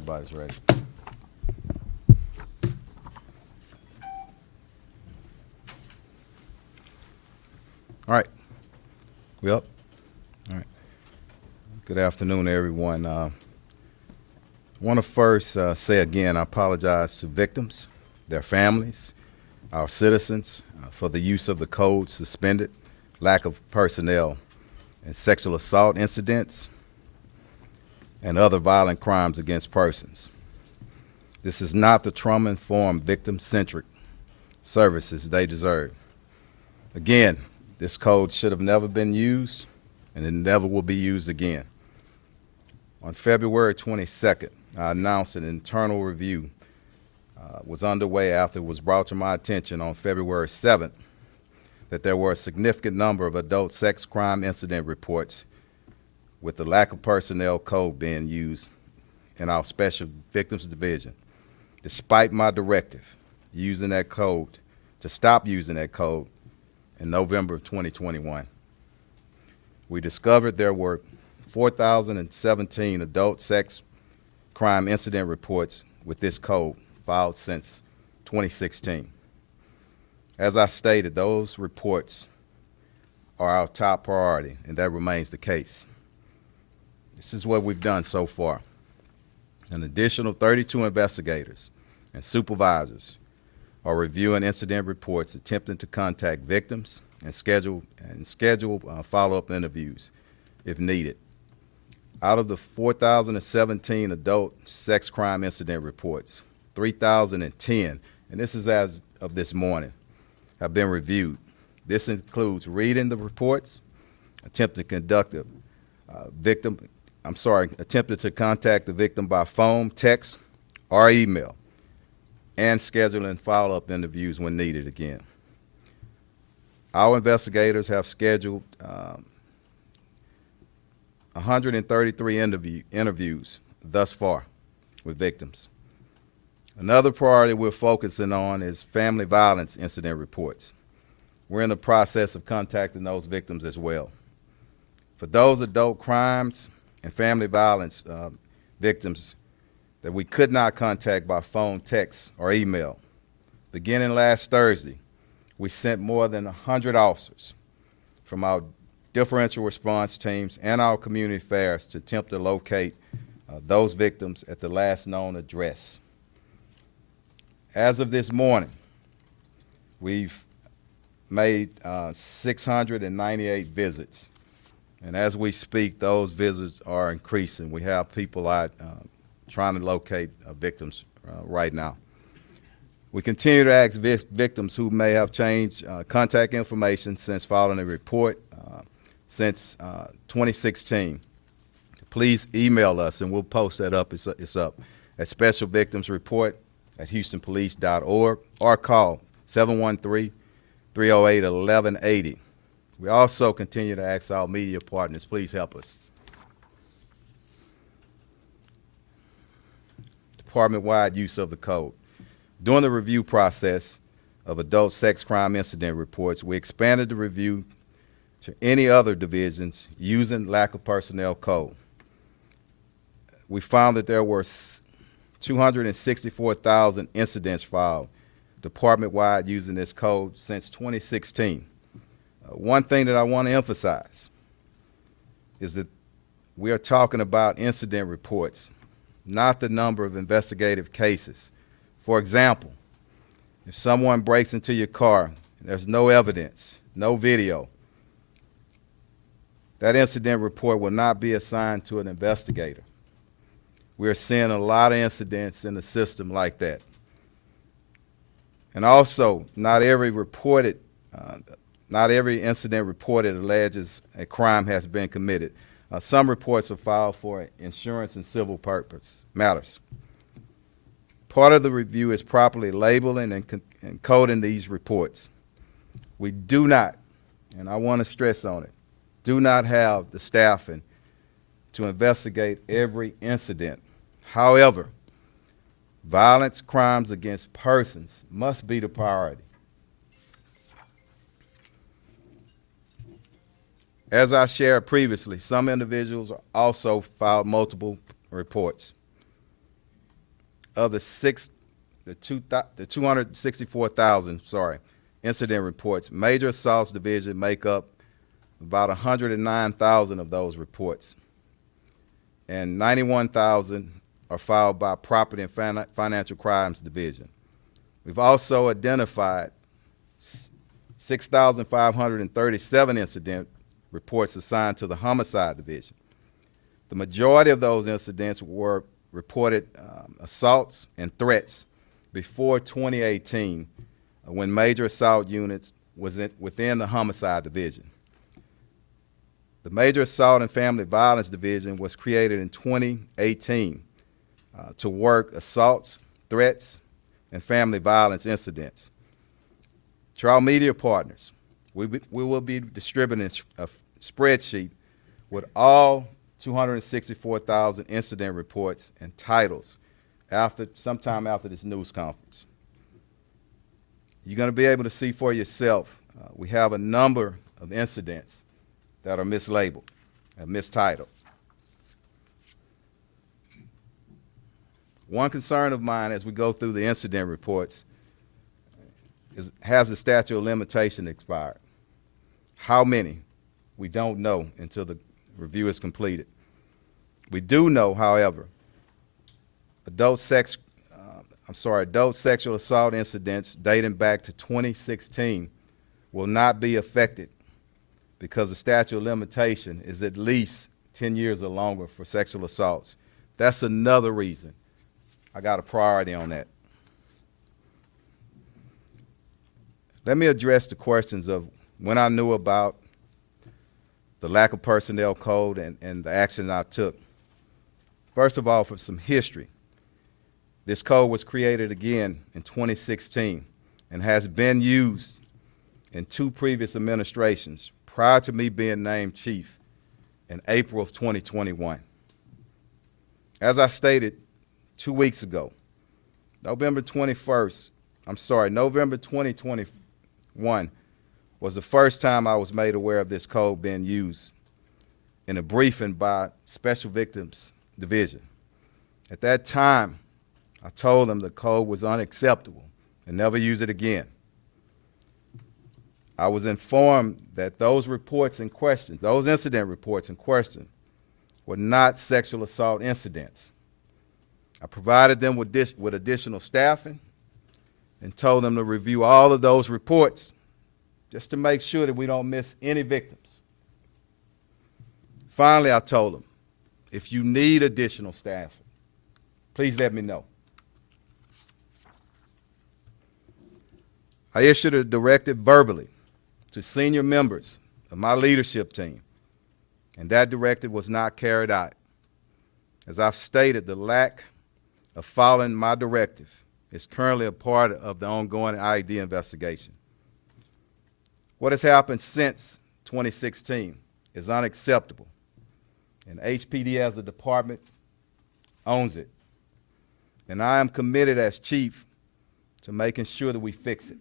Everybody's ready. All right. We up? All right. Good afternoon, everyone. I want to first say again, I apologize to victims, their families, our citizens for the use of the code suspended, lack of personnel, and sexual assault incidents, and other violent crimes against persons. This is not the trauma-informed, victim-centric services they deserve. Again, this code should have never been used, and it never will be used again. On February 22nd, I announced an internal review was underway after it was brought to my attention on February 7th that there were a significant number of adult sex crime incident reports with the lack of personnel code being used in our Special Victims Division, despite my directive using that code, to stop using that code in November of 2021. We discovered there were 4,017 adult sex crime incident reports with this code filed since 2016. As I stated, those reports are our top priority, and that remains the case. This is what we've done so far. An additional 32 investigators and supervisors are reviewing incident reports, attempting to contact victims and schedule follow-up interviews if needed. Out of the 4,017 adult sex crime incident reports, 3,010, and this is as of this morning, have been reviewed. This includes reading the reports, attempting to contact the victim by phone, text, or email, and scheduling follow-up interviews when needed again. Our investigators have scheduled 133 interviews thus far with victims. Another priority we're focusing on is family violence incident reports. We're in the process of contacting those victims as well. For those adult crimes and family violence victims that we could not contact by phone, text, or email, beginning last Thursday, we sent more than 100 officers from our differential response teams and our community affairs to attempt to locate those victims at the last known address. As of this morning, we've made 698 visits. And as we speak, those visits are increasing. We have people out trying to locate victims right now. We continue to ask victims who may have changed contact information since filing a report since 2016. Please email us, and we'll post that up. It's up at Special Victims Report at HoustonPolice.org, or call 713-308-1180. We also continue to ask our media partners, please help us. Department-wide use of the code. During the review process of adult sex crime incident reports, we expanded the review to any other divisions using lack of personnel code. We found that there were 264,000 incidents filed department-wide using this code since 2016. One thing that I want to emphasize is that we are talking about incident reports, not the number of investigative cases. For example, if someone breaks into your car and there's no evidence, no video, that incident report will not be assigned to an investigator. We're seeing a lot of incidents in the system like that. And also, not every incident reported alleges a crime has been committed. Some reports are filed for insurance and civil purpose matters. Part of the review is properly labeling and coding these reports. We do not, and I want to stress on it, do not have the staffing to investigate every incident. However, violence, crimes against persons must be the priority. As I shared previously, some individuals also filed multiple reports. of the 264,000, incident reports, Major Assaults Division make up about 109,000 of those reports, and 91,000 are filed by Property and Financial Crimes Division. We've also identified 6,537 incident reports assigned to the Homicide Division. The majority of those incidents were reported assaults and threats before 2018, when Major Assault Units was within the Homicide Division. The Major Assault and Family Violence Division was created in 2018 to work assaults, threats, and family violence incidents. To our media partners, we will be distributing a spreadsheet with all 264,000 incident reports and titles sometime after this news conference. You're going to be able to see for yourself. We have a number of incidents that are mislabeled and mistitled. One concern of mine as we go through the incident reports is, has the statute of limitation expired? How many? We don't know until the review is completed. We do know, however, adult sexual assault incidents dating back to 2016 will not be affected because the statute of limitation is at least 10 years or longer for sexual assaults. That's another reason I got a priority on that. Let me address the questions of when I knew about the lack of personnel code and the action I took. First of all, for some history, this code was created again in 2016 and has been used in 2 previous administrations prior to me being named chief in April of 2021. As I stated 2 weeks ago, November 2021 was the first time I was made aware of this code being used in a briefing by Special Victims Division. At that time, I told them the code was unacceptable and never use it again. I was informed that those reports in question, those incident reports in question, were not sexual assault incidents. I provided them with additional staffing and told them to review all of those reports just to make sure that we don't miss any victims. Finally, I told them, if you need additional staffing, please let me know. I issued a directive verbally to senior members of my leadership team, and that directive was not carried out. As I've stated, the lack of following my directive is currently a part of the ongoing IED investigation. What has happened since 2016 is unacceptable, and HPD as a department owns it. And I am committed as chief to making sure that we fix it.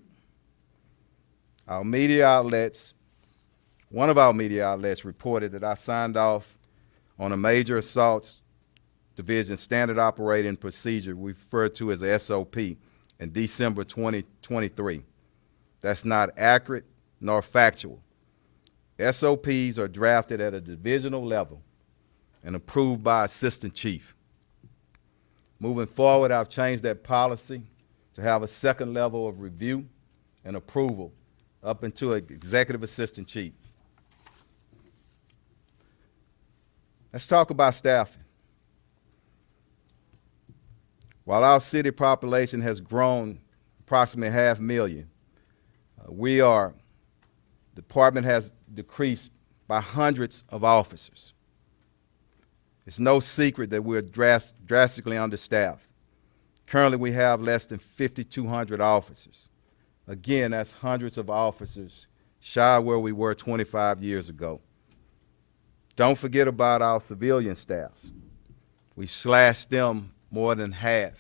Our media outlets, one of our media outlets reported that I signed off on a Major Assaults Division Standard Operating Procedure we refer to as a SOP in December 2023. That's not accurate nor factual. SOPs are drafted at a divisional level and approved by Assistant Chief. Moving forward, I've changed that policy to have a second level of review and approval up into an Executive Assistant Chief. Let's talk about staffing. While our city population has grown approximately 500,000, the department has decreased by hundreds of officers. It's no secret that we're drastically understaffed. Currently, we have less than 5,200 officers. Again, that's hundreds of officers shy of where we were 25 years ago. Don't forget about our civilian staffs. We slashed them more than half.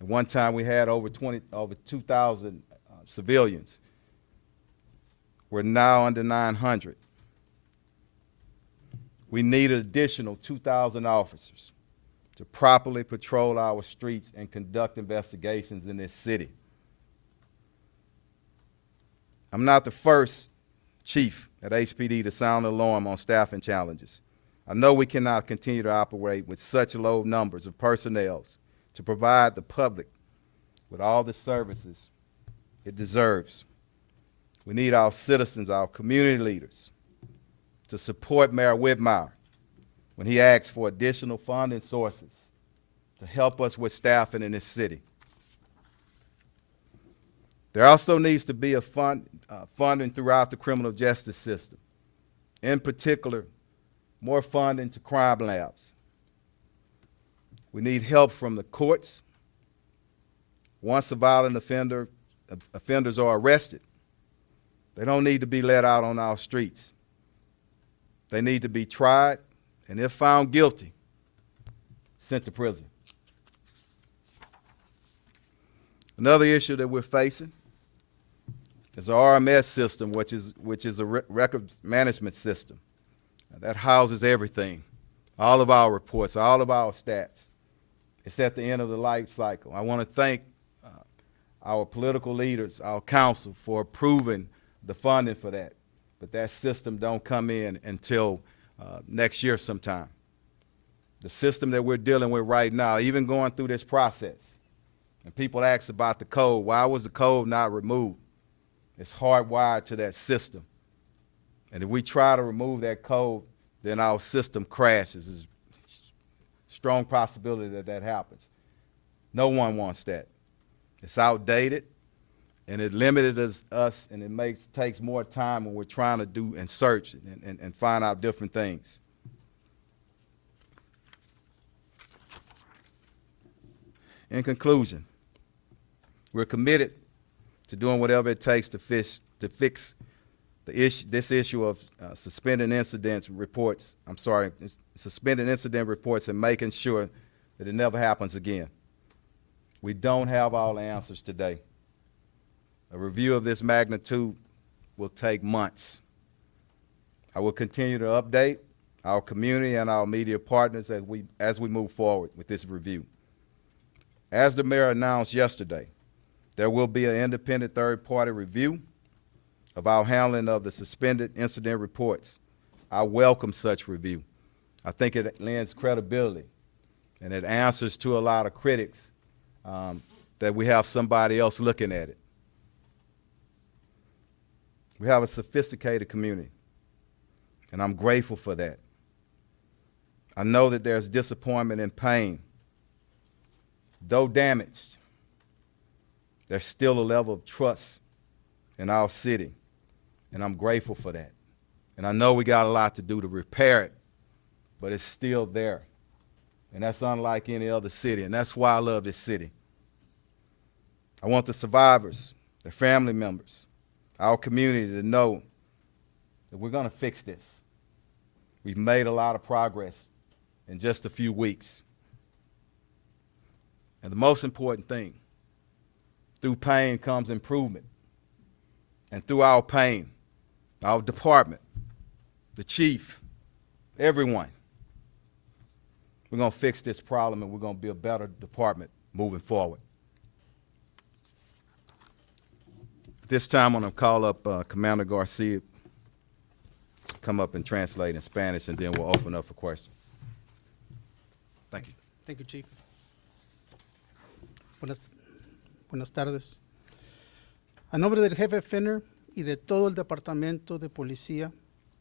At one time, we had over 2,000 civilians. We're now under 900. We need an additional 2,000 officers. to properly patrol our streets and conduct investigations in this city. I'm not the first chief at HPD to sound the alarm on staffing challenges. I know we cannot continue to operate with such low numbers of personnel to provide the public with all the services it deserves. We need our citizens, our community leaders, to support Mayor Whitmire when he asks for additional funding sources to help us with staffing in this city. There also needs to be a funding throughout the criminal justice system. In particular, more funding to crime labs. We need help from the courts. Once a violent offenders are arrested, they don't need to be let out on our streets. They need to be tried, and if found guilty, sent to prison. Another issue that we're facing is our RMS system, which is a records management system that houses everything, all of our reports, all of our stats. It's at the end of the life cycle. I want to thank our political leaders, our council, for approving the funding for that. But that system don't come in until next year sometime. The system that we're dealing with right now, even going through this process, and people ask about the code, why was the code not removed? It's hardwired to that system. And if we try to remove that code, then our system crashes. There's a strong possibility that that happens. No one wants that. It's outdated, and it limited us and it takes more time when we're trying to do and search and find out different things. In conclusion, we're committed to doing whatever it takes to fix this issue of suspending incident reports and making sure that it never happens again. We don't have all the answers today. A review of this magnitude will take months. I will continue to update our community and our media partners as we move forward with this review. As the mayor announced yesterday, there will be an independent third-party review of our handling of the suspended incident reports. I welcome such review. I think it lends credibility, and it answers to a lot of critics that we have somebody else looking at it. We have a sophisticated community, and I'm grateful for that. I know that there's disappointment and pain. Though damaged, there's still a level of trust in our city, and I'm grateful for that. And I know we got a lot to do to repair it, but it's still there. And that's unlike any other city, and that's why I love this city. I want the survivors, their family members, our community to know that we're going to fix this. We've made a lot of progress in just a few weeks. And the most important thing, through pain comes improvement. And through our pain, our department, the chief, everyone, we're going to fix this problem, and we're going to be a better department moving forward. At this time, I'm going to call up Commander Garcia to come up and translate in Spanish, and then we'll open up for questions. Thank you. Thank you, Chief. Buenas tardes. A nombre del jefe Fenner y de todo el Departamento de Policía,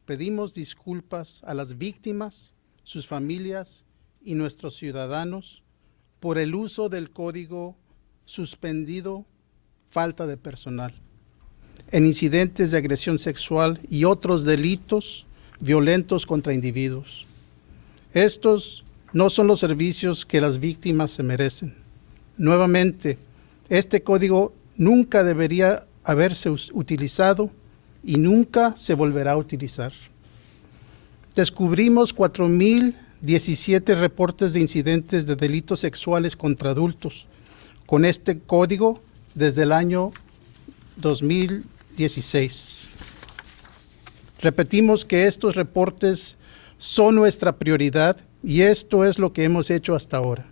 pedimos disculpas a las víctimas, sus familias y nuestros ciudadanos por el uso del código suspendido falta de personal en incidentes de agresión sexual y otros delitos violentos contra individuos. Estos no son los servicios que las víctimas se merecen. Nuevamente, este código nunca debería haberse utilizado y nunca se volverá a utilizar. Descubrimos 4,017 reportes de incidentes de delitos sexuales contra adultos con este código desde el año 2016. Repetimos que estos reportes son nuestra prioridad y esto es lo que hemos hecho hasta ahora.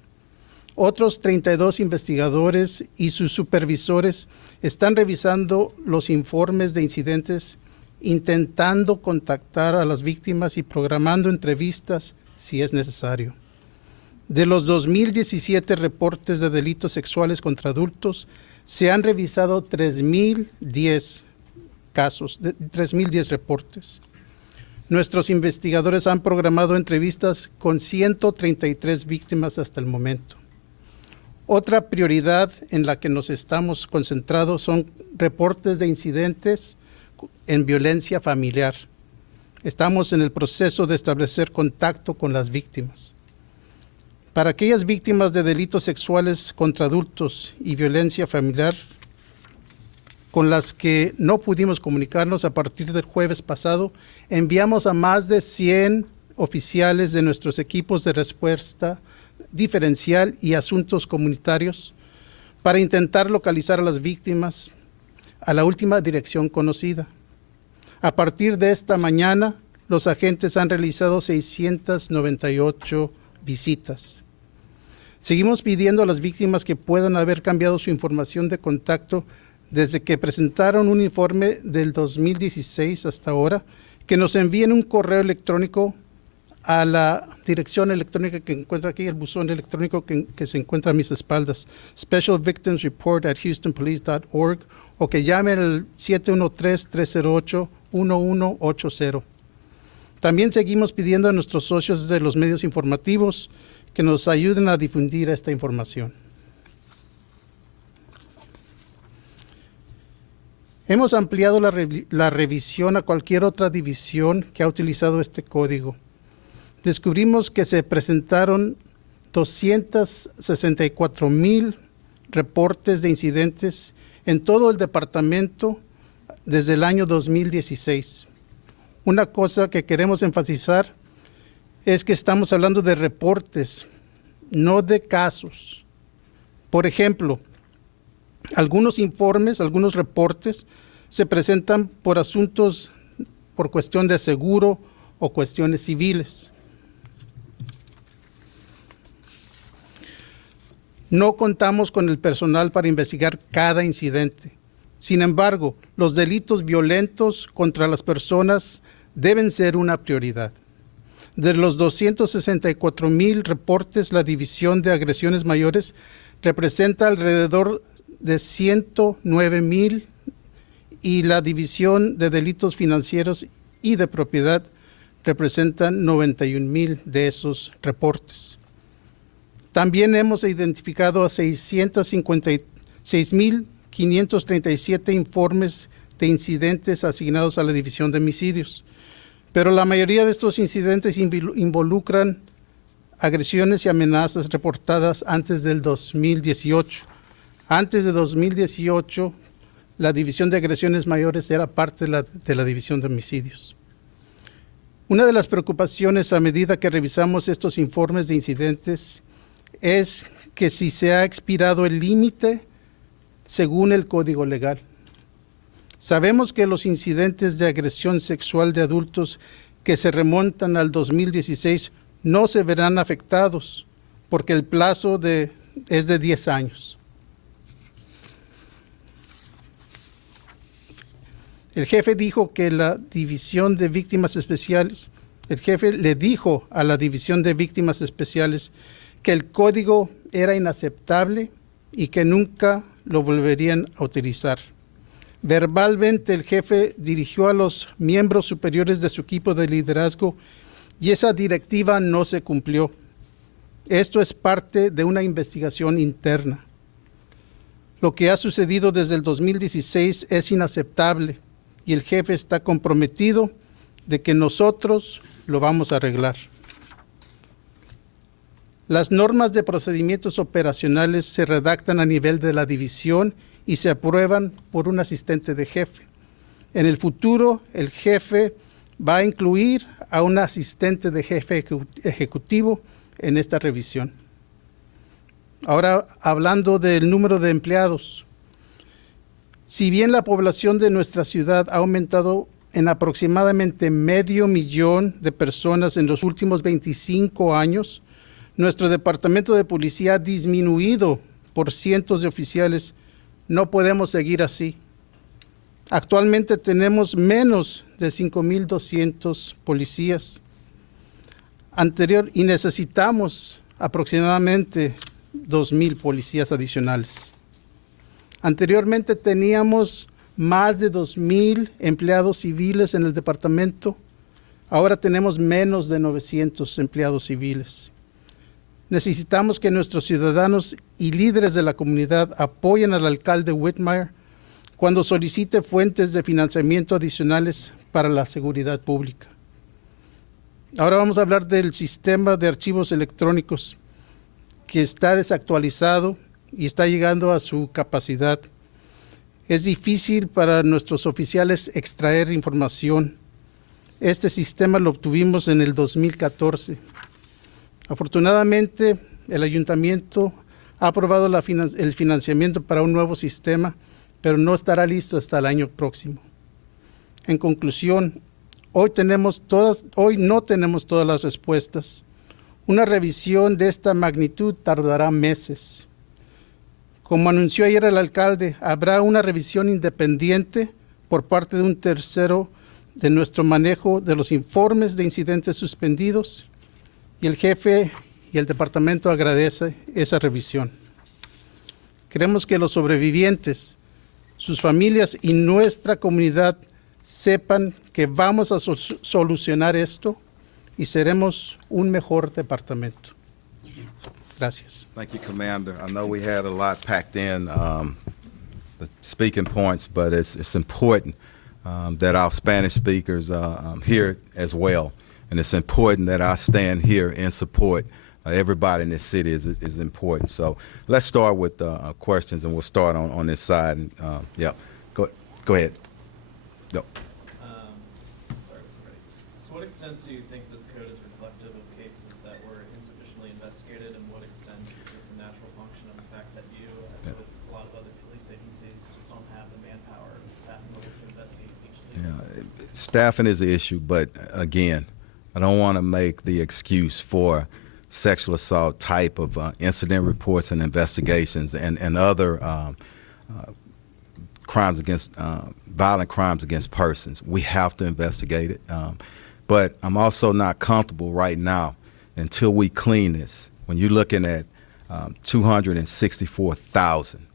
Otros 32 investigadores y sus supervisores están revisando los informes de incidentes, intentando contactar a las víctimas y programando entrevistas si es necesario. De los 2017 reportes de delitos sexuales contra adultos, se han revisado 3.010 casos, 3.010 reportes. Nuestros investigadores han programado entrevistas con 133 víctimas hasta el momento. Otra prioridad en la que nos estamos concentrados son reportes de incidentes en violencia familiar. Estamos en el proceso de establecer contacto con las víctimas. Para aquellas víctimas de delitos sexuales contra adultos y violencia familiar con las que no pudimos comunicarnos a partir del jueves pasado, enviamos a más de 100 oficiales de nuestros equipos de respuesta diferencial y asuntos comunitarios para intentar localizar a las víctimas a la última dirección conocida. A partir de esta mañana, los agentes han realizado 698 visitas. Seguimos pidiendo a las víctimas que puedan haber cambiado su información de contacto desde que presentaron un informe del 2016 hasta ahora, que nos envíen un correo electrónico a la dirección electrónica que encuentra aquí, el buzón electrónico que se encuentra a mis espaldas, specialvictimsreport@houstonpolice.org, o que llamen al 713-308-1180. También seguimos pidiendo a nuestros socios de los medios informativos que nos ayuden a difundir esta información. Hemos ampliado la revisión a cualquier otra división que ha utilizado este código. Descubrimos que se presentaron 264,000 reportes de incidentes en todo el departamento desde el año 2016. Una cosa que queremos enfatizar es que estamos hablando de reportes, no de casos. Por ejemplo, algunos informes, algunos reportes se presentan por asuntos, por cuestión de seguro o cuestiones civiles. No contamos con el personal para investigar cada incidente. Sin embargo, los delitos violentos contra las personas deben ser una prioridad. De los 264,000 reportes, la División de Agresiones Mayores representa alrededor de 109,000 y la División de Delitos Financieros y de Propiedad representa 91,000 de esos reportes. También hemos identificado a 656,537 informes de incidentes asignados a la División de Homicidios, pero la mayoría de estos incidentes involucran agresiones y amenazas reportadas antes del 2018. Antes de 2018, la División de Agresiones Mayores era parte de la División de Homicidios. Una de las preocupaciones a medida que revisamos estos informes de incidentes es que si se ha expirado el límite según el Código Legal. Sabemos que los incidentes de agresión sexual de adultos que se remontan al 2016 no se verán afectados porque el plazo es de 10 años. El jefe dijo que la División de Víctimas Especiales, el jefe le dijo a la División de Víctimas Especiales que el código era inaceptable y que nunca lo volverían a utilizar. Verbalmente, el jefe dirigió a los miembros superiores de su equipo de liderazgo y esa directiva no se cumplió. Esto es parte de una investigación interna. Lo que ha sucedido desde el 2016 es inaceptable y el jefe está comprometido de que nosotros lo vamos a arreglar. Las normas de procedimientos operacionales se redactan a nivel de la división y se aprueban por un asistente de jefe. En el futuro, el jefe va a incluir a un asistente de jefe ejecutivo en esta revisión. Ahora, hablando del número de empleados, si bien la población de nuestra ciudad ha aumentado en aproximadamente 500,000 de personas en los últimos 25 años, nuestro departamento de policía ha disminuido por cientos de oficiales. No podemos seguir así. Actualmente tenemos menos de 5,200 policías y necesitamos aproximadamente 2,000 policías adicionales. Anteriormente teníamos más de 2,000 empleados civiles en el departamento. Ahora tenemos menos de 900 empleados civiles. Necesitamos que nuestros ciudadanos y líderes de la comunidad apoyen al alcalde Whitmire cuando solicite fuentes de financiamiento adicionales para la seguridad pública. Ahora vamos a hablar del sistema de archivos electrónicos que está desactualizado y está llegando a su capacidad. Es difícil para nuestros oficiales extraer información. Este sistema lo obtuvimos en el 2014. Afortunadamente, el ayuntamiento ha aprobado el financiamiento para un nuevo sistema, pero no estará listo hasta el año próximo. En conclusión, hoy no tenemos todas las respuestas. Una revisión de esta magnitud tardará meses. Como anunció ayer el alcalde, habrá una revisión independiente por parte de un tercero de nuestro manejo de los informes de incidentes suspendidos, y el jefe y el departamento agradece esa revisión. Queremos que los sobrevivientes, sus familias y nuestra comunidad sepan que vamos a solucionar esto y seremos un mejor departamento. Gracias. Thank you, Commander. I know we had a lot packed in, the speaking points, but it's important that our Spanish speakers hear it as well. And it's important that I stand here in support. Everybody in this city is important. So let's start with questions, and we'll start on this side. And, yeah, go ahead. Go. To what extent do you think this code is reflective of cases that were insufficiently investigated, and what extent is this a natural function of the fact that you, as with a lot of other police agencies, just don't have the manpower and staffing levels to investigate each case? Yeah, staffing is the issue, but again, I don't want to make the excuse for sexual assault type of incident reports and investigations and other crimes against violent crimes against persons. We have to investigate it. But I'm also not comfortable right now until we clean this. When you're looking at 264,000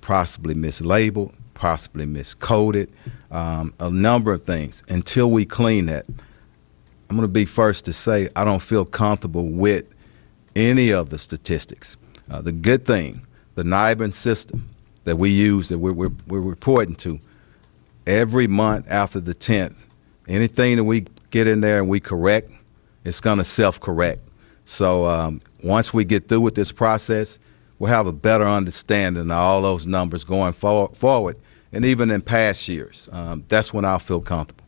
possibly mislabeled, possibly miscoded, a number of things. Until we clean that, I'm going to be first to say I don't feel comfortable with any of the statistics. The good thing, the NIBIN system that we use, that we're reporting to, every month after the 10th, anything that we get in there and we correct, it's going to self-correct. So once we get through with this process, we'll have a better understanding of all those numbers going forward, and even in past years. That's when I'll feel comfortable.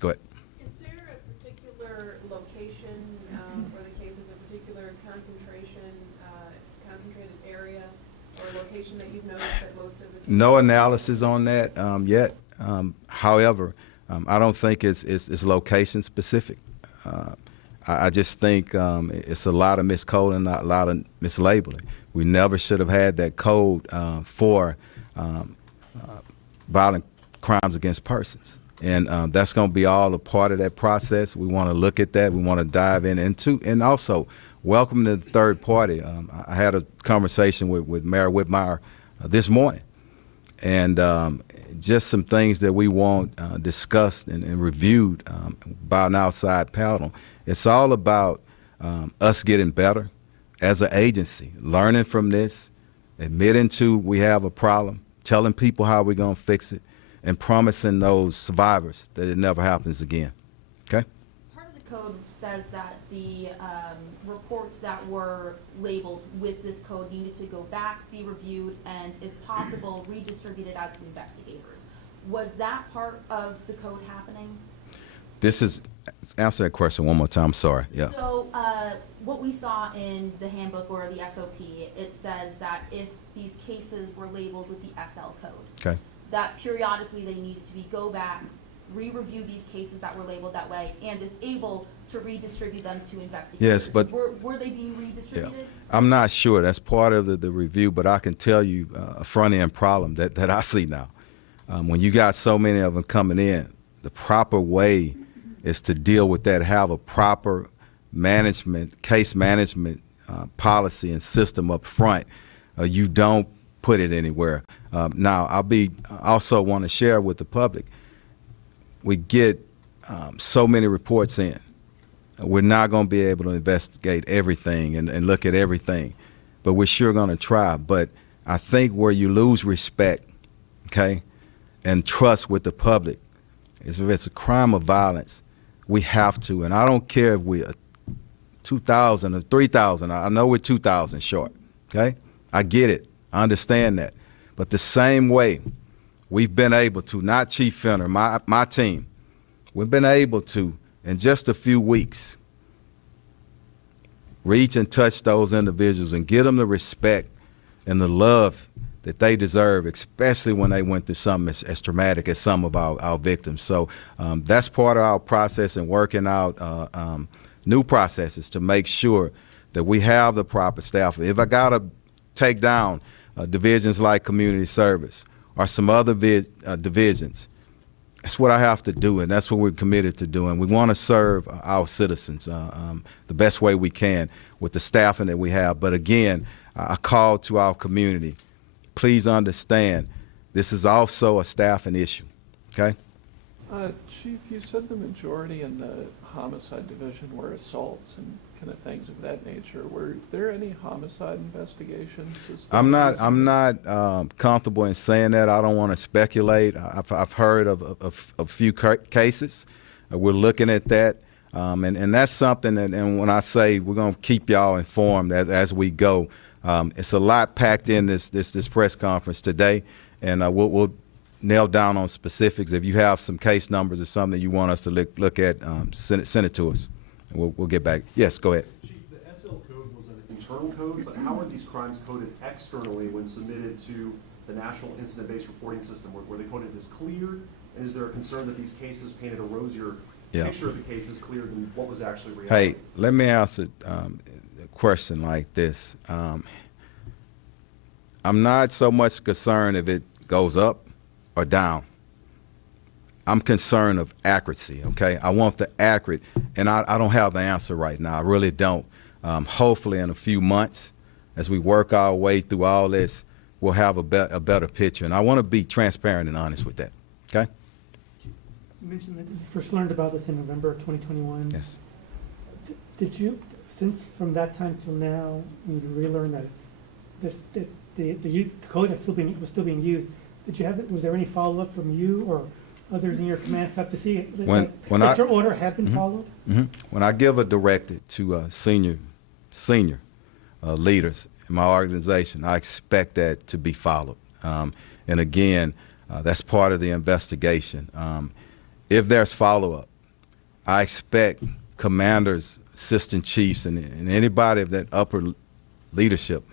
Go ahead. Is there a particular location for the cases, a particular concentrated area or location that you've noticed that most of the cases? No analysis on that yet. However, I don't think it's location specific. I just think it's a lot of miscoding, a lot of mislabeling. We never should have had that code for violent crimes against persons. And that's going to be all a part of that process. We want to look at that. We want to dive into, and also welcome to the third party. I had a conversation with Mayor Whitmire this morning, and just some things that we want discussed and reviewed by an outside panel. It's all about us getting better as an agency, learning from this, admitting to we have a problem, telling people how we're going to fix it, and promising those survivors that it never happens again. Okay? Part of the code says that the reports that were labeled with this code needed to go back, be reviewed, and if possible, redistributed out to investigators. Was that part of the code happening? Answer that question one more time. I'm sorry. Yeah. So what we saw in the handbook or the SOP, it says that if these cases were labeled with the SL code, Okay. that periodically they needed to go back, re-review these cases that were labeled that way, and if able, to redistribute them to investigators. Yes, but- Were they being Yeah. redistributed? I'm not sure. That's part of the review, but I can tell you a front-end problem that I see now. When you got so many of them coming in, the proper way is to deal with that, have a proper case management policy and system up front. You don't put it anywhere. Now, also want to share with the public, we get so many reports in. We're not going to be able to investigate everything and look at everything, but we're sure going to try. But I think where you lose respect, okay, and trust with the public is if it's a crime of violence, we have to, and I don't care if we're 2,000 or 3,000, I know we're 2,000 short, okay? I get it, I understand that. But the same way we've been able to, not Chief Fenner, my team, we've been able to, in just a few weeks, reach and touch those individuals and give them the respect and the love that they deserve, especially when they went through something as traumatic as some of our victims. So that's part of our process in working out new processes to make sure that we have the proper staff. If I got to take down divisions like community service or some other divisions, that's what I have to do, and that's what we're committed to doing. We want to serve our citizens the best way we can with the staffing that we have. But again, I call to our community, please understand, this is also a staffing issue, okay? Chief, you said the majority in the homicide division were assaults and kind of things of that nature. Were there any homicide investigations? I'm not comfortable in saying that. I don't want to speculate. I've heard of a few cases. We're looking at that, and that's something that, and when I say we're going to keep y'all informed as we go, it's a lot packed in this press conference today, and we'll nail down on specifics. If you have some case numbers or something you want us to look at, send it to us, and we'll get back. Yes, go ahead. Chief, the SL code was an internal code, but how are these crimes coded externally when submitted to the National Incident-Based Reporting System? Were they coded as cleared? And is there a concern that these cases painted a rosier picture of the cases clearer than what was actually reality? Hey, let me answer a question like this. I'm not so much concerned if it goes up or down. I'm concerned of accuracy, okay? I want the accurate, and I don't have the answer right now. I really don't. Hopefully in a few months, as we work our way through all this, we'll have a better picture. And I want to be transparent and honest with that, okay? You mentioned that you first learned about this in November of 2021. Yes. Did you, since from that time till now, you relearn that the code was still being used, was there any follow-up from you or others in your command staff to see that your order had been followed? When I give a directive to senior leaders in my organization, I expect that to be followed. And again, that's part of the investigation. If there's follow-up, I expect commanders, assistant chiefs, and anybody of that upper leadership.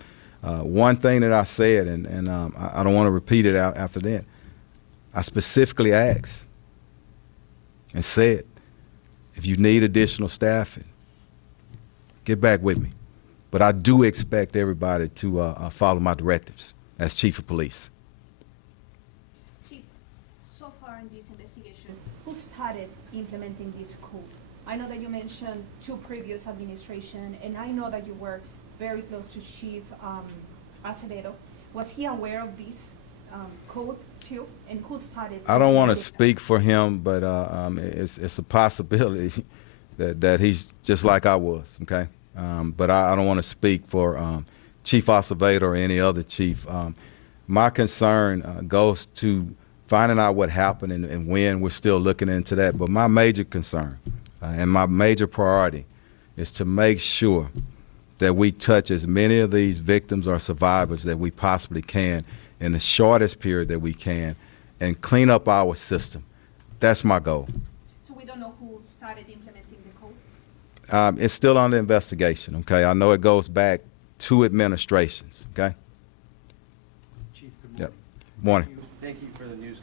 One thing that I said, and I don't want to repeat it after that, I specifically asked and said, if you need additional staffing, get back with me. But I do expect everybody to follow my directives as chief of police. Chief, so far in this investigation, who started implementing this code? I know that you mentioned two previous administration, and I know that you were very close to Chief Acevedo. Was he aware of this code too, and who started? I don't want to speak for him, but it's a possibility that he's just like I was, okay? But I don't want to speak for Chief Acevedo or any other chief. My concern goes to finding out what happened and when. We're still looking into that. But my major concern and my major priority is to make sure that we touch as many of these victims or survivors that we possibly can in the shortest period that we can and clean up our system. That's my goal. So we don't know who started implementing the code? It's still under investigation, okay? I know it goes back 2 administrations, okay? Chief, good morning. Yep. Morning. Thank you for the news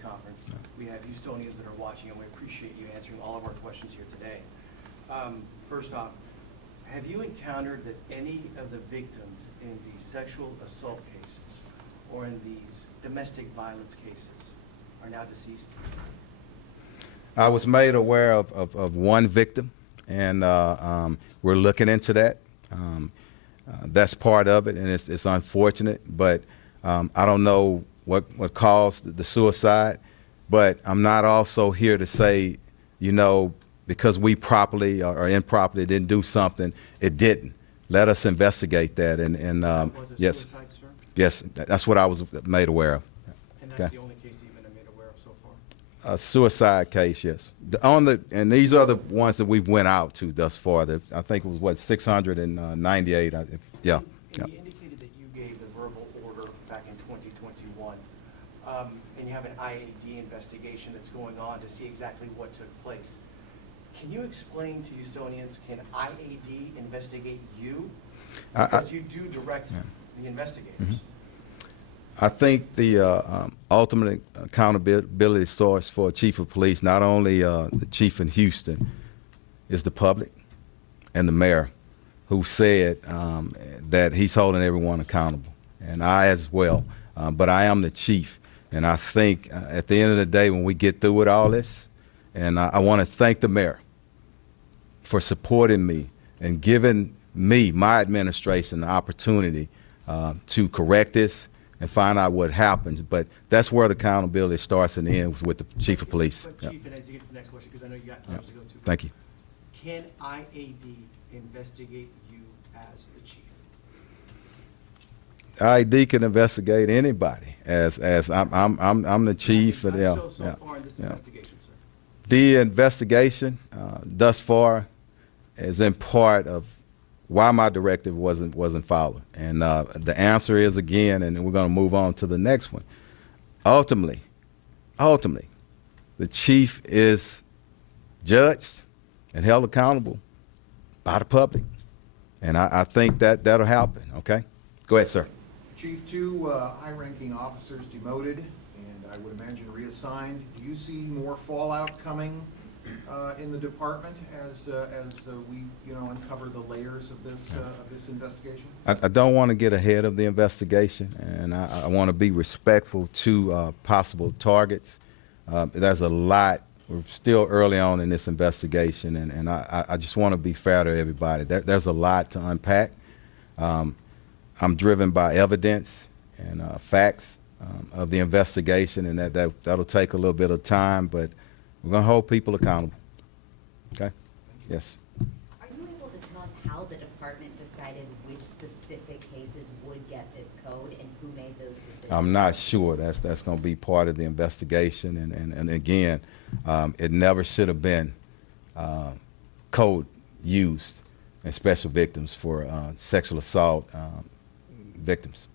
we have Houstonians that are watching, and we appreciate you answering all of our questions here today. First off, have you encountered that any of the victims in these sexual assault cases or in these domestic violence cases are now deceased? I was made aware of one victim, and we're looking into that. That's part of it, and it's unfortunate, but I don't know what caused the suicide, but I'm not also here to say, you know, because we properly or improperly didn't do something, it didn't. Let us investigate that, and Was it yes, suicide, sir? yes, that's what I was made aware of. And that's Okay. the only case you've been made aware of so far? A suicide case, yes. And these are the ones that we've went out to thus far. I think it was, what, 698? Yeah. And Yeah. you indicated that you gave the verbal order back in 2021, and you have an IAD investigation that's going on to see exactly what took place. Can you explain to Houstonians, can IAD investigate you? Because you do direct the investigators. I think the ultimate accountability source for a chief of police, not only the chief in Houston, is the public and the mayor, who said that he's holding everyone accountable, and I as well. But I am the chief, and I think at the end of the day, when we get through with all this, and I want to thank the mayor for supporting me and giving me, my administration, the opportunity to correct this and find out what happens. But that's where the accountability starts and ends, with the chief of police. But Yeah. Chief, and as you get to the next question, because I know you got times to go to. Thank you. Can IAD investigate you as the chief? ID can investigate anybody as I'm the chief. Not Yeah, so yeah, far in this yeah. investigation, sir. The investigation thus far is in part of why my directive wasn't followed, and the answer is, again, and we're going to move on to the next one. Ultimately, the chief is judged and held accountable by the public, and I think that'll happen. Okay, go ahead, sir. Chief, two high-ranking officers demoted, and I would imagine reassigned. Do you see more fallout coming in the department as we, uncover the layers of this investigation? I don't want to get ahead of the investigation, and I want to be respectful to possible targets. There's a lot. We're still early on in this investigation, and I just want to be fair to everybody. There's a lot to unpack. I'm driven by evidence and facts of the investigation, and that'll take a little bit of time, but we're going to hold people accountable. Okay? Yes. Are you able to tell us how the department decided which specific cases would get this code and who made those decisions? I'm not sure. That's going to be part of the investigation, and again, it never should have been code used in special victims for sexual assault victims.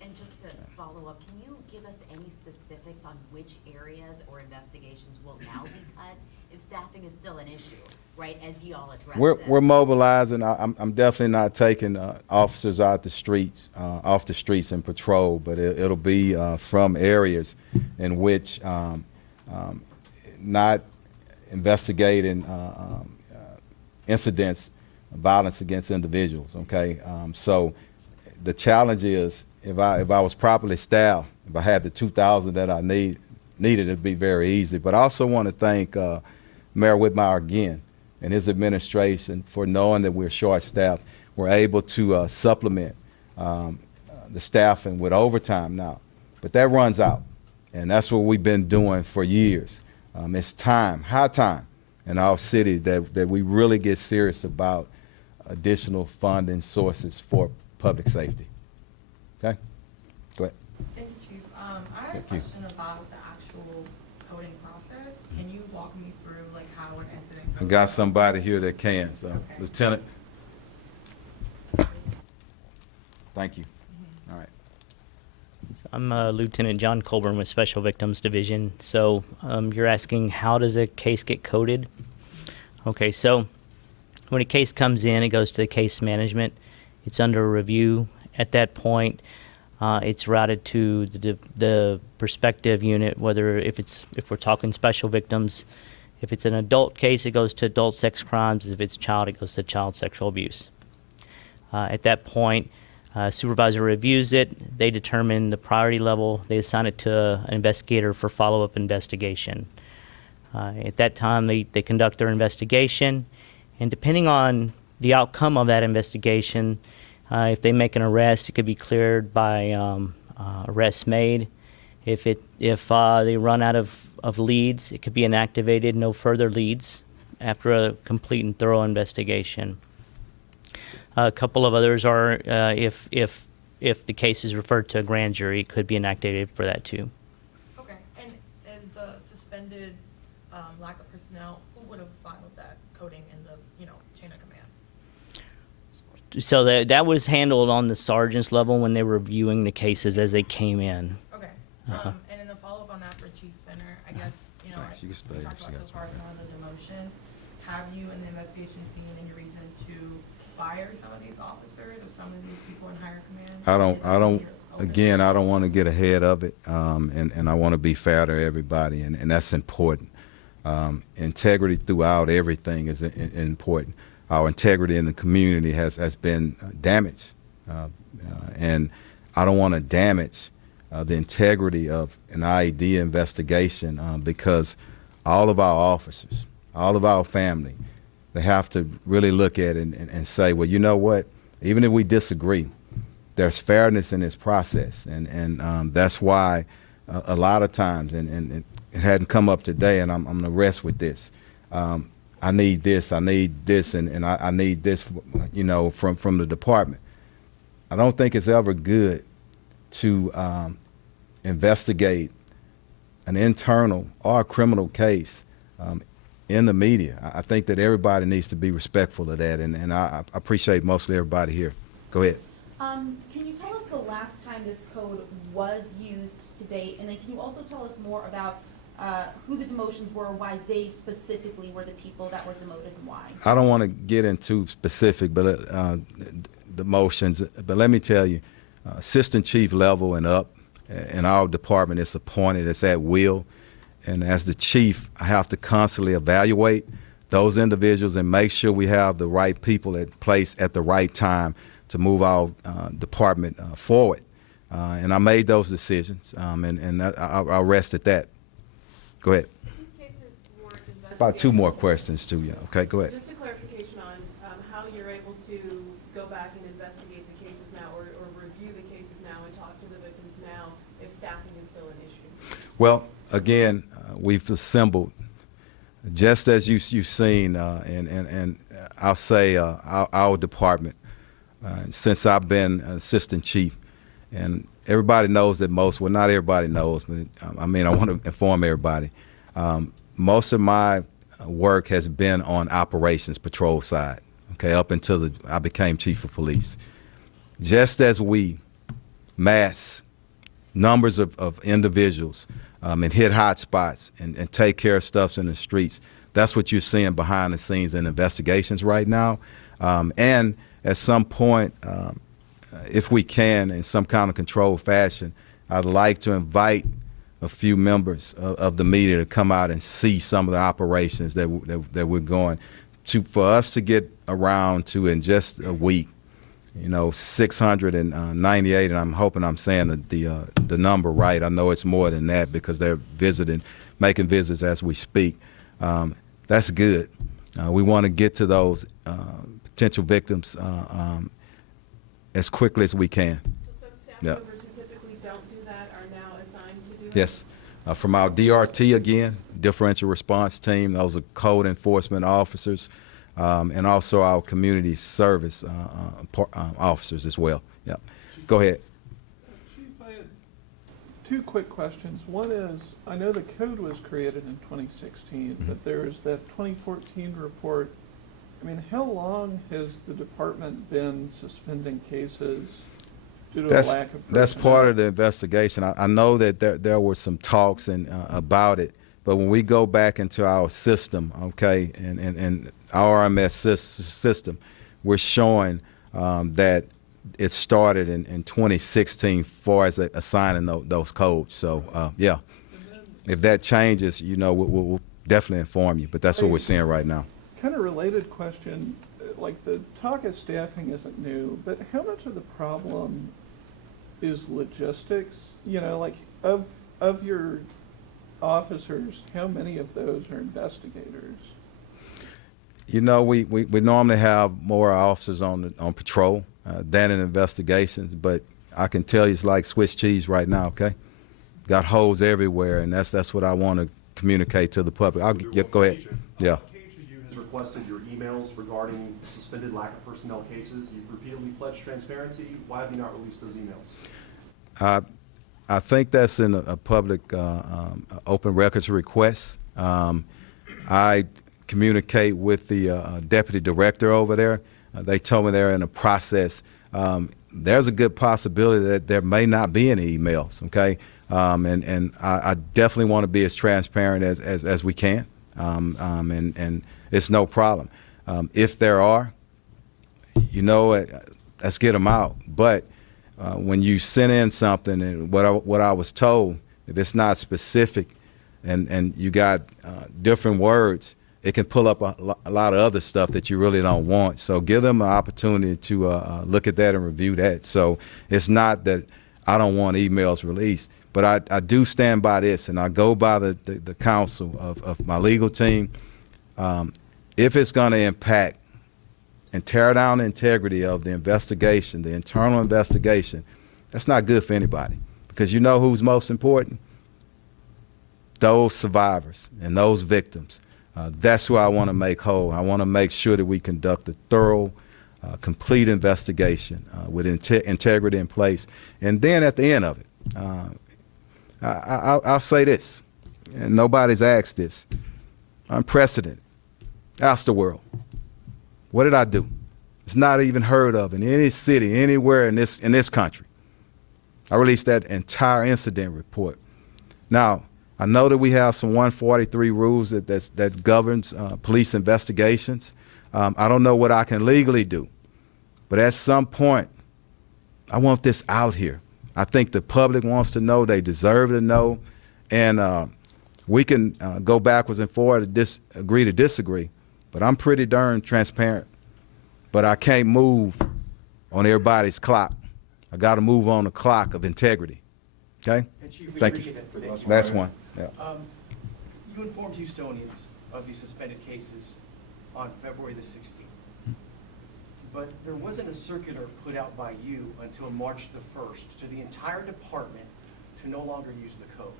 And just to follow up, can you give us any specifics on which areas or investigations will now be cut if staffing is still an issue, right, as you all address this? We're mobilizing. I'm definitely not taking officers out the streets, off the streets and patrol, but it'll be from areas in which not investigating incidents of violence against individuals. Okay, so the challenge is, if I was properly staffed, if I had the 2,000 that I needed, it'd be very easy. But I also want to thank Mayor Whitmire again and his administration for knowing that we're short-staffed. We're able to supplement the staffing with overtime now, but that runs out, and that's what we've been doing for years. It's time, high time, in our city that we really get serious about additional funding sources for public safety. Okay? Go ahead. Thank you, Chief. I had a question about the actual coding process. Can you walk me through how an incident I goes? got somebody here that can, so Okay. Lieutenant. Thank you. All right. I'm Lieutenant John Colburn with Special Victims Division. So you're asking, how does a case get coded? Okay, so when a case comes in, it goes to the case management. It's under review. At that point, it's routed to the prospective unit, whether if we're talking special victims. If it's an adult case, it goes to adult sex crimes. If it's child, it goes to child sexual abuse. At that point, supervisor reviews it. They determine the priority level. They assign it to an investigator for follow-up investigation. At that time, they conduct their investigation, and depending on the outcome of that investigation, if they make an arrest, it could be cleared by arrest made. If they run out of leads, it could be inactivated, no further leads after a complete and thorough investigation. A couple of others are if the case is referred to a grand jury, it could be inactivated for that too. Okay, and is the suspended lack of personnel, who would have filed that coding in the chain of command? So that was handled on the sergeant's level when they were reviewing the cases as they came in. Okay, Uh-huh. and in the follow-up on that for Chief Finner, I guess, Thanks, you can stay we if talked she about got so far some of the demotions. Have you in the investigation seen any reason to fire some of these officers or some of these people in higher command? I don't, Is that you're open again, to? I don't want to get ahead of it, and I want to be fair to everybody, and that's important. Integrity throughout everything is important. Our integrity in the community has been damaged, and I don't want to damage the integrity of an IED investigation because all of our officers, all of our family, they have to really look at it and say, well, you know what? Even if we disagree, there's fairness in this process, and that's why a lot of times, and it hadn't come up today, and I'm going to rest with this. I need this, and I need this, from the department. I don't think it's ever good to investigate an internal or a criminal case in the media. I think that everybody needs to be respectful of that, and I appreciate mostly everybody here. Go ahead. Can you tell us the last time this code was used to date, and then can you also tell us more about who the demotions were, why they specifically were the people that were demoted and why? I don't want to get into specific the motions, but let me tell you, assistant chief level and up in our department is appointed, it's at will, and as the chief, I have to constantly evaluate those individuals and make sure we have the right people at place at the right time to move our department forward. And I made those decisions, and I'll rest at that. Go ahead. These cases were investigated. About two more questions to you. Okay, go ahead. Just a clarification on how you're able to go back and investigate the cases now or review the cases now and talk to the victims now if staffing is still an issue. Well, again, we've assembled, just as you've seen, and I'll say our department, since I've been assistant chief, and everybody knows that well, not everybody knows, but I want to inform everybody. Most of my work has been on operations patrol side, okay, up until I became chief of police. Just as we mass numbers of individuals and hit hot spots and take care of stuff in the streets, that's what you're seeing behind the scenes in investigations right now. And at some point, if we can, in some kind of controlled fashion, I'd like to invite a few members of the media to come out and see some of the operations that we're going to, for us to get around to in just a week, 698, and I'm hoping I'm saying the number right. I know it's more than that because they're making visits as we speak. That's good. We want to get to those potential victims as quickly as we can. So some staff members who typically don't do that are now assigned to do that? Yes. From our DRT again, differential response team, those are code enforcement officers, and also our community service officers as well. Yeah. Go ahead. Chief, I had two quick questions. One is, I know the code was created in 2016, but there's that 2014 report. How long has the department been suspending cases due to a lack of That's personnel? part of the investigation. I know that there were some talks about it, but when we go back into our system, okay, and our RMS system, we're showing that it started in 2016 far as assigning those codes. So, yeah, if that changes, you know, we'll definitely inform you, but that's what we're seeing right now. Kind of related question, like the talk of staffing isn't new, but how much of the problem is logistics? You know, like of your officers, how many of those are investigators? You know, we normally have more officers on patrol than in investigations, but I can tell you it's like Swiss cheese right now, okay? Got holes everywhere, and that's what I want to communicate to the public. Go ahead. Yeah. KHU has requested your emails regarding suspended lack of personnel cases. You've repeatedly pledged transparency. Why have you not released those emails? I think that's in a public open records request. I communicate with the deputy director over there. They told me they're in a process. There's a good possibility that there may not be any emails, okay? And I definitely want to be as transparent as we can, and it's no problem. If there are, you know, let's get them out. But when you send in something, and what I was told, if it's not specific and you got different words, it can pull up a lot of other stuff that you really don't want. So give them an opportunity to look at that and review that. So it's not that I don't want emails released, but I do stand by this, and I go by the counsel of my legal team. If it's going to impact and tear down the integrity of the investigation, the internal investigation, that's not good for anybody. Because you know who's most important? Those survivors and those victims. That's who I want to make whole. I want to make sure that we conduct a thorough, complete investigation with integrity in place. And then at the end of it, I'll say this, and nobody's asked this. Unprecedented. Ask the world. What did I do? It's not even heard of in any city, anywhere in this country. I released that entire incident report. Now, I know that we have some 143 rules that governs police investigations. I don't know what I can legally do, but at some point, I want this out here. I think the public wants to know, they deserve to know, and we can go backwards and forward, agree to disagree, but I'm pretty darn transparent. But I can't move on everybody's clock. I got to move on the clock of integrity. Okay? Thank you. Last one. Yeah. You informed Houstonians of the suspended cases on February the 16th. But there wasn't a circular put out by you until March the 1st to the entire department to no longer use the code.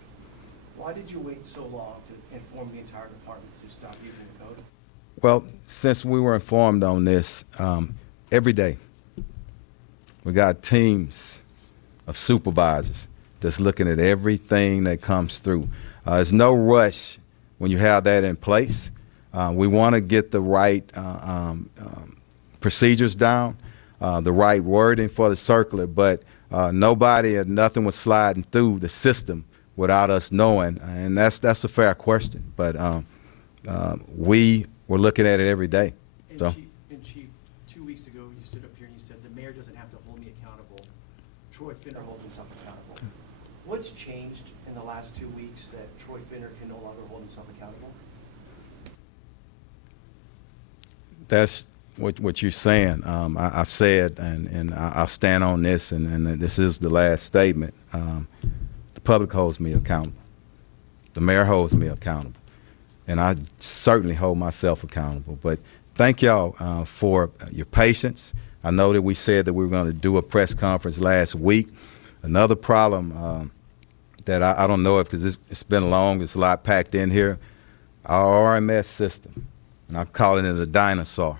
Why did you wait so long to inform the entire department to stop using the code? Well, since we were informed on this, every day we got teams of supervisors that's looking at everything that comes through. There's no rush when you have that in place. We want to get the right procedures down, the right wording for the circular, but nobody and nothing was sliding through the system without us knowing, and that's a fair question. But we were looking at it every day. So. Chief, 2 weeks ago, you stood up here and you said the mayor doesn't have to hold me accountable. Troy Finner holds himself accountable. What's changed in the last 2 weeks that Troy Finner can no longer hold himself accountable? That's what you're saying. I've said, and I'll stand on this, and this is the last statement. The public holds me accountable. The mayor holds me accountable. And I certainly hold myself accountable. But thank y'all for your patience. I know that we said that we were going to do a press conference last week. Another problem that I don't know if, because it's been long, it's a lot packed in here, our RMS system, and I'm calling it a dinosaur.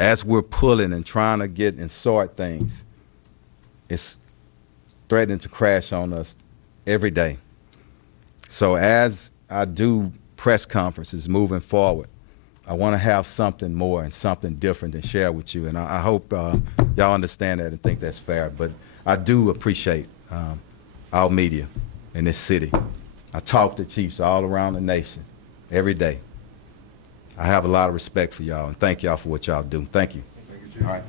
As we're pulling and trying to get and sort things, it's threatening to crash on us every day. So as I do press conferences moving forward, I want to have something more and something different to share with you. And I hope y'all understand that and think that's fair. But I do appreciate our media in this city. I talk to chiefs all around the nation every day. I have a lot of respect for y'all, and thank y'all for what y'all do. Thank you. Thank you, Chief. All right.